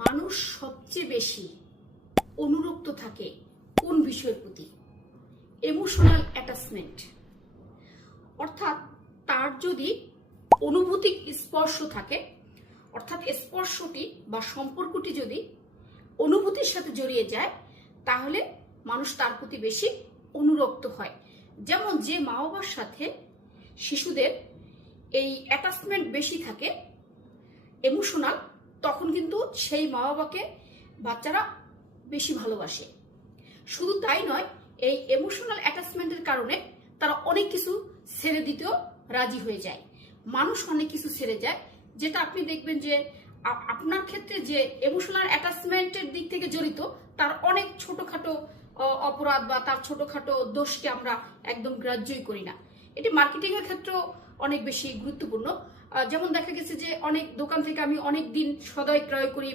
মানুষ সবচেয়ে বেশি অনুরক্ত থাকে কোন বিষয়ের প্রতি? Emotional attachment. অর্থাৎ তার যদি অনুভূতিক স্পর্শ থাকে, অর্থাৎ স্পর্শটি বা সম্পর্কটি যদি অনুভূতির সাথে জড়িয়ে যায়, তাহলে মানুষ তার প্রতি বেশি অনুরক্ত হয়। যেমন যে মা বাবার সাথে শিশুদের এই অ্যাটাচমেন্ট বেশি থাকে, ইমোশনাল, তখন কিন্তু সেই মা বাবাকে বাচ্চারা বেশি ভালোবাসে। শুধু তাই নয়, এই ইমোশনাল অ্যাটাচমেন্টের কারণে তারা অনেক কিছু ছেড়ে দিতেও রাজি হয়ে যায়। মানুষ অনেক কিছু ছেড়ে যায়, যেটা আপনি দেখবেন যে আপনার ক্ষেত্রে যে ইমোশনাল অ্যাটাচমেন্টের দিক থেকে জড়িত, তার অনেক ছোটখাটো অপরাধ বা তার ছোটখাটো দোষকে আমরা একদম গ্রাহ্যই করি না। এটি মার্কেটিং এর ক্ষেত্রেও অনেক বেশি গুরুত্বপূর্ণ। যেমন দেখা গেছে যে অনেক দোকান থেকে আমি অনেক দিন সদাই ক্রয় করি